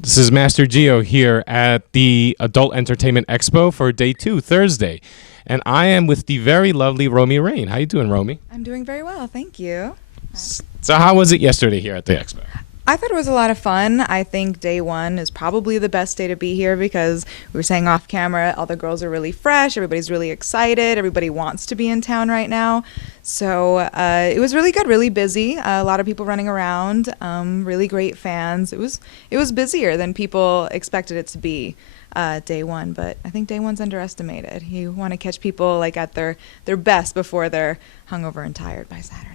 This is MasterGio here at the Adult Entertainment Expo for day 2, Thursday. And I am with the very lovely Romi Rain. How you doing, Romi? I'm doing very well, thank you. So how was it yesterday here at the Expo? I thought it was a lot of fun. I think day one is probably the best day to be here because we were saying off camera, all the girls are really fresh, everybody's really excited, everybody wants to be in town right now. So it was really good, really busy, a lot of people running around, really great fans. It was busier than people expected it to be day one, but I think day one's underestimated. You want to catch people like at their best before they're hungover and tired by Saturday.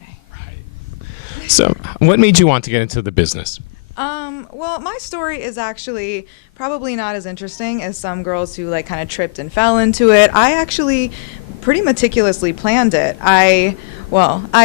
So what made you want to get into the business? Well, my story is actually probably not as interesting as some girls who like kind of tripped and fell into it. I actually pretty meticulously planned it. I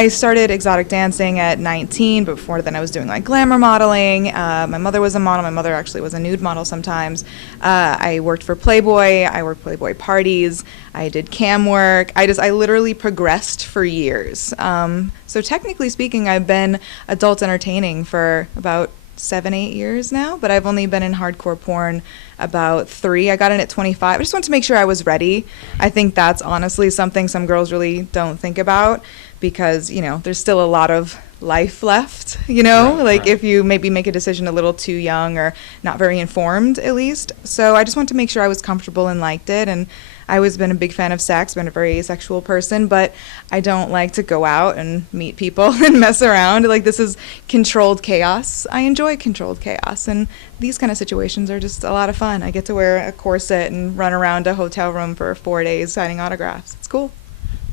started exotic dancing at 19, but before then I was doing like glamour modeling. My mother was a model. My mother actually was a nude model sometimes. I worked for Playboy. I worked Playboy parties. I did cam work. I literally progressed for years. So technically speaking, I've been adult entertaining for about 7-8 years now, but I've only been in hardcore porn about 3. I got in at 25. I just wanted to make sure I was ready. I think that's honestly something some girls really don't think about because, you know, there's still a lot of life left, you know, if you maybe make a decision a little too young or not very informed at least. So I just wanted to make sure I was comfortable and liked it. And I always been a big fan of sex, been a very asexual person, but I don't like to go out and meet people and mess around. Like, this is controlled chaos. I enjoy controlled chaos, and these kind of situations are just a lot of fun. I get to wear a corset and run around a hotel room for 4 days signing autographs. It's cool.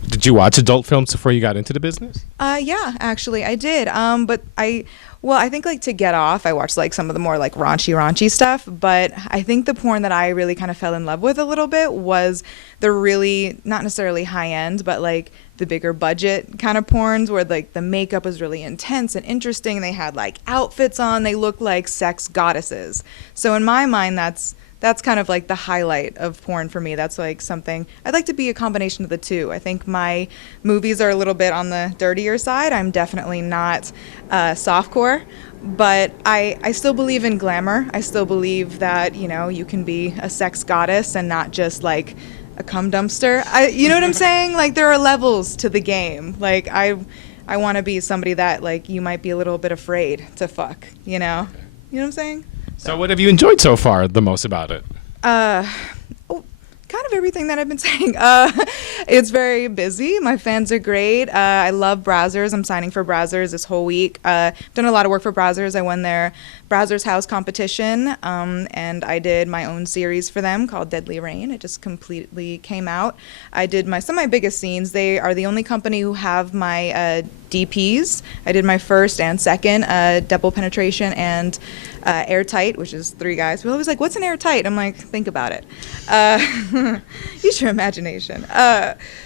Did you watch adult films before you got into the business? Yeah, actually, I did. But I think like to get off, I watched like some of the more like raunchy stuff. But I think the porn that I really kind of fell in love with a little bit was the really, not necessarily high end, but like the bigger budget kind of porns where like the makeup was really intense and interesting. They had like outfits on. They looked like sex goddesses. So in my mind, that's kind of like the highlight of porn for me. That's like something I'd like to be a combination of the two. I think my movies are a little bit on the dirtier side. I'm definitely not softcore, but I still believe in glamour. I still believe that, you know, you can be a sex goddess and not just like a cum dumpster. You know what I'm saying? Like, there are levels to the game. Like, I want to be somebody that like you might be a little bit afraid to fuck, you know? You know what I'm saying? So what have you enjoyed so far the most about it? Kind of everything that I've been saying. It's very busy. My fans are great. I love Brazzers. I'm signing for Brazzers this whole week. I've done a lot of work for Brazzers. I won their Brazzers House competition, and I did my own series for them called Deadly Rain. It just completely came out. I did some of my biggest scenes. They are the only company who have my DPs. I did my first and second double penetration and airtight, which is 3 guys. People always like, what's an airtight? I'm like, think about it. Use your imagination.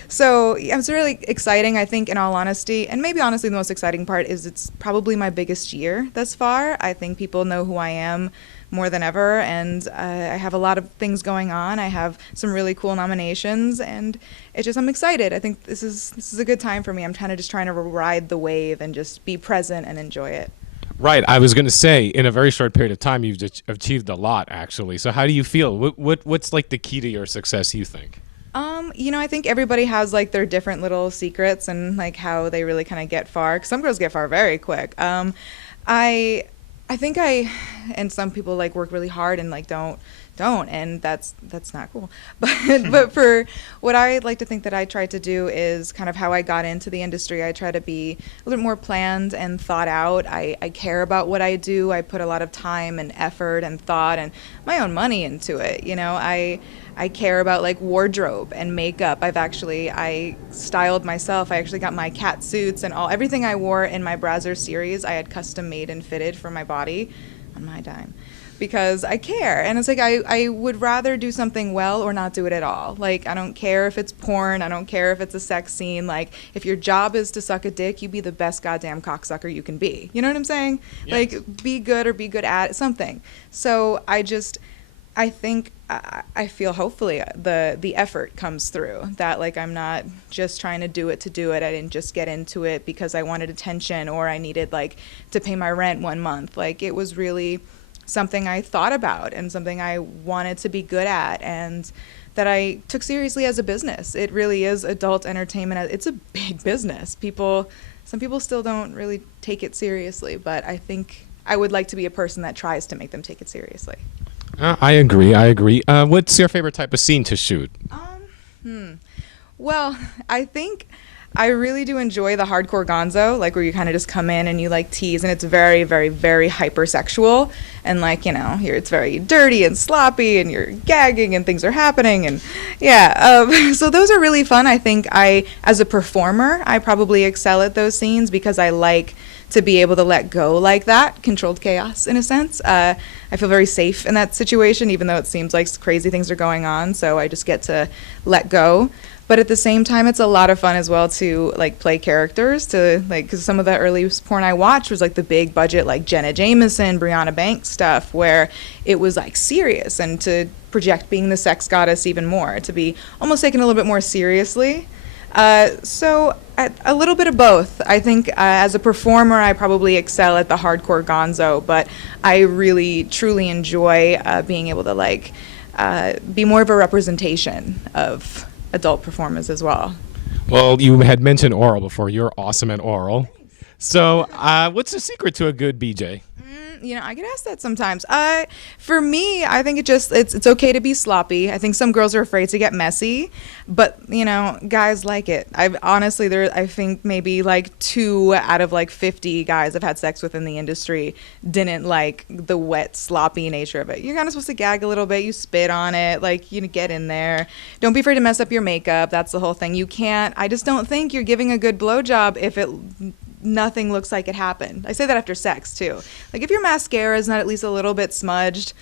So yeah, it's really exciting, I think, in all honesty. And maybe honestly the most exciting part is it's probably my biggest year thus far. I think people know who I am more than ever, and I have a lot of things going on. I have some really cool nominations, and I'm excited. I think this is a good time for me. I'm just trying to ride the wave and just be present and enjoy it. Right. I was going to say, in a very short period of time, you've achieved a lot, actually. So how do you feel? What's like the key to your success, you think? You know, I think everybody has like their different little secrets and like how they really kind of get far. 'Cause some girls get far very quick. I think and some people like work really hard and like don't, and that's not cool. But for what I like to think that I tried to do is kind of how I got into the industry. I try to be a little bit more planned and thought out. I care about what I do. I put a lot of time and effort and thought and my own money into it. You know, I care about like wardrobe and makeup. I styled myself. I actually got my cat suits and everything I wore in my Brazzers series I had custom made and fitted for my body on my dime because I care. And it's like I would rather do something well or not do it at all. Like, I don't care if it's porn. I don't care if it's a sex scene. Like, if your job is to suck a dick, you be the best goddamn cocksucker you can be. You know what I'm saying? Yes. Like, be good or be good at something. So I think I feel hopefully the effort comes through, that like I'm not just trying to do it. I didn't just get into it because I wanted attention or I needed like to pay my rent one month. Like, it was really something I thought about and something I wanted to be good at, and that I took seriously as a business. It really is adult entertainment. It's a big business. Some people still don't really take it seriously, but I think I would like to be a person that tries to make them take it seriously. I agree. I agree. What's your favorite type of scene to shoot? Well, I think I really do enjoy the hardcore gonzo, like where you kind of just come in and you like tease, and it's very, very, very hypersexual, and like, you know, here it's very dirty and sloppy, and you're gagging and things are happening, and yeah, so those are really fun. I think as a performer, I probably excel at those scenes because I like to be able to let go like that, controlled chaos in a sense. I feel very safe in that situation, even though it seems like crazy things are going on, so I just get to let go. But at the same time, it's a lot of fun as well to like play characters, to like, because some of the early porn I watched was like the big budget, like Jenna Jameson, Brianna Banks stuff, where it was like serious, and to project being the sex goddess even more, to be almost taken a little bit more seriously. So a little bit of both. I think as a performer, I probably excel at the hardcore gonzo, but I really truly enjoy being able to like be more of a representation of adult performers as well. Well, you had mentioned oral before. You're awesome at oral. So, what's the secret to a good BJ? You know, I get asked that sometimes. For me, I think it's okay to be sloppy. I think some girls are afraid to get messy, but you know, guys like it. I think maybe like 2 out of like 50 guys I've had sex with in the industry didn't like the wet, sloppy nature of it. You're kind of supposed to gag a little bit. You spit on it, like, you know, get in there. Don't be afraid to mess up your makeup. That's the whole thing. I just don't think you're giving a good blowjob if nothing looks like it happened. I say that after sex too. Like, if your mascara is not at least a little bit smudged,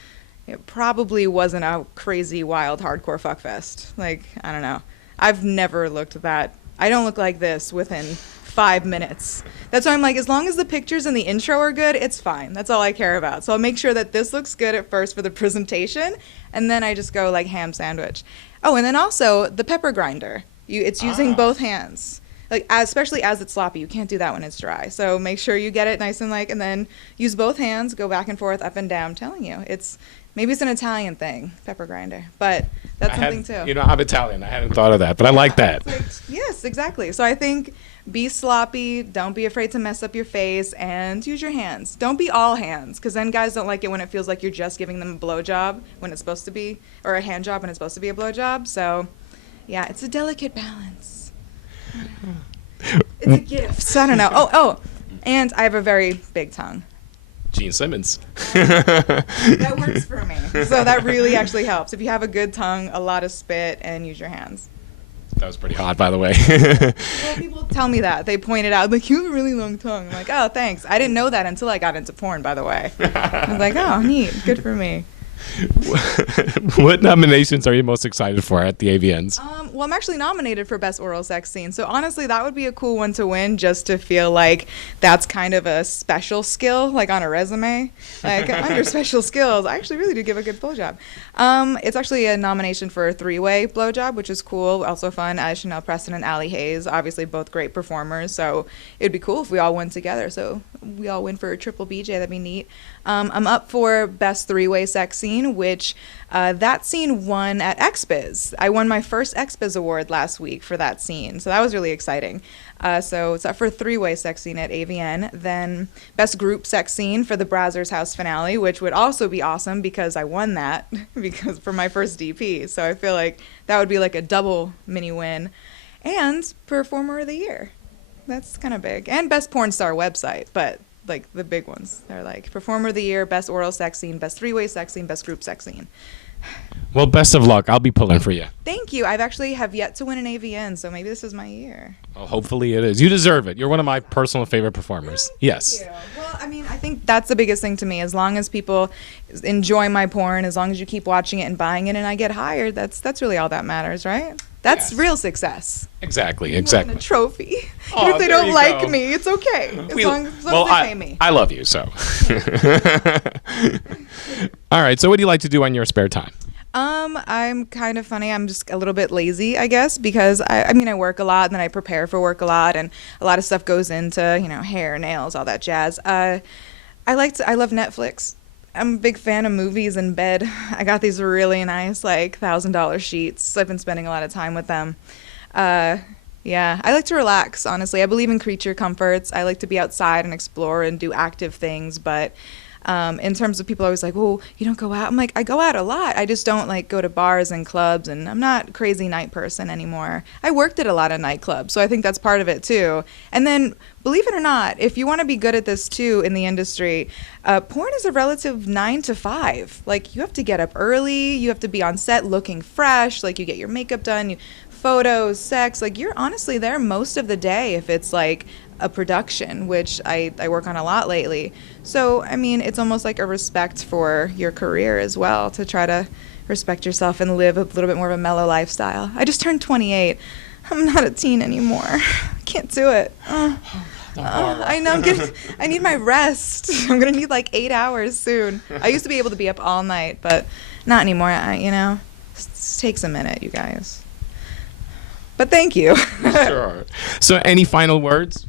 it probably wasn't a crazy, wild, hardcore fuckfest. Like, I don't know. I've never looked that. I don't look like this within 5 minutes. That's why I'm like, as long as the pictures and the intro are good, it's fine. That's all I care about. So I'll make sure that this looks good at first for the presentation, and then I just go like ham sandwich. Oh, and then also the pepper grinder. It's using both hands. Like, especially as it's sloppy, you can't do that when it's dry. So make sure you get it nice and and then use both hands, go back and forth, up and down. I'm telling you, maybe it's an Italian thing, pepper grinder, but that's something too. You know, I'm Italian. I hadn't thought of that, but I like that. Yes, exactly. So I think be sloppy, don't be afraid to mess up your face, and use your hands. Don't be all hands, because then guys don't like it when it feels like you're just giving them a blowjob when it's supposed to be, or a hand job when it's supposed to be a blowjob. So yeah, it's a delicate balance. It's a gift. I don't know. Oh, and I have a very big tongue. Gene Simmons. That works for me. So that really actually helps. If you have a good tongue, a lot of spit, and use your hands. That was pretty hot, by the way. Well, people tell me that. They point it out. Like, you have a really long tongue. I'm like, oh, thanks. I didn't know that until I got into porn, by the way. I was like, oh, neat. Good for me. What nominations are you most excited for at the AVNs? Well, I'm actually nominated for Best Oral Sex Scene. So honestly, that would be a cool one to win, just to feel like that's kind of a special skill, like on a resume. Like, under special skills, I actually really do give a good blowjob. It's actually a nomination for a 3-way blowjob, which is cool. Also fun. Chanel Preston and Allie Hayes, obviously both great performers. So it'd be cool if we all win together. So we all win for a triple BJ. That'd be neat. I'm up for Best 3-Way Sex Scene, which that scene won at XBiz. I won my first XBiz award last week for that scene, so that was really exciting. So it's up for 3-Way Sex Scene at AVN. Then Best Group Sex Scene for the Brazzers House finale, which would also be awesome because I won that because for my first DP. So I feel like that would be like a double mini win. And Performer of the Year. That's kind of big. And Best Porn Star website, but like the big ones. They're like Performer of the Year, Best Oral Sex Scene, Best 3-Way Sex Scene, Best Group Sex Scene. Well, best of luck. I'll be pulling for you. Thank you. I've actually have yet to win an AVN, so maybe this is my year. Well, hopefully it is. You deserve it. You're one of my personal favorite performers. Yes. Thank you. Well, I mean, I think that's the biggest thing to me. As long as people enjoy my porn, as long as you keep watching it and buying it and I get hired, that's really all that matters, right? That's real success. Exactly. You want a trophy. Oh, if they don't like me, it's okay. As long as they pay me. I love you, so. All right. So what do you like to do on your spare time? I'm kind of funny. I'm just a little bit lazy, I guess, because I mean, I work a lot and then I prepare for work a lot, and a lot of stuff goes into, hair, nails, all that jazz. I love Netflix. I'm a big fan of movies in bed. I got these really nice, like, $1,000 sheets. I've been spending a lot of time with them. Yeah, I like to relax, honestly. I believe in creature comforts. I like to be outside and explore and do active things, but in terms of people always like, oh, you don't go out. I'm like, I go out a lot. I just don't like go to bars and clubs, and I'm not a crazy night person anymore. I worked at a lot of nightclubs, so I think that's part of it too. And then, believe it or not, if you want to be good at this too in the industry, porn is a relative 9 to 5. Like, you have to get up early, you have to be on set looking fresh, like you get your makeup done, photos, sex, like you're honestly there most of the day if it's like a production, which I work on a lot lately. So, I mean, it's almost like a respect for your career as well, to try to respect yourself and live a little bit more of a mellow lifestyle. I just turned 28. I'm not a teen anymore. Can't do it. I know. I need my rest. I'm going to need like 8 hours soon. I used to be able to be up all night, but not anymore. It takes a minute, you guys. But thank you. Sure. So any final words?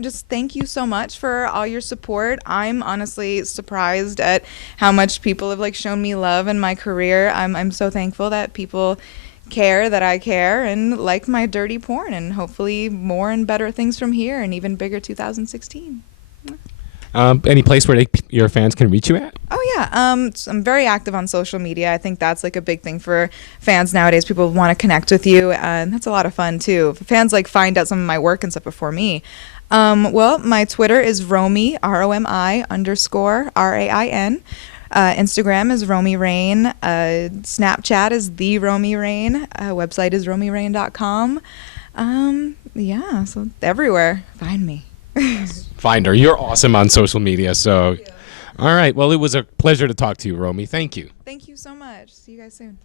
Just thank you so much for all your support. I'm honestly surprised at how much people have like shown me love in my career. I'm so thankful that people care that I care and like my dirty porn, and hopefully more and better things from here and even bigger 2016. Any place where your fans can reach you at? Oh yeah, I'm very active on social media. I think that's like a big thing for fans nowadays. People want to connect with you, and that's a lot of fun too. Fans like find out some of my work and stuff before me. Well, my Twitter is Romi, ROMI_RAIN. Instagram is Romi Rain. Snapchat is the Romi Rain. Website is romirain.com. Yeah, so everywhere, find me. Find her. You're awesome on social media. So, all right. Well, it was a pleasure to talk to you, Romi. Thank you. Thank you so much. See you guys soon.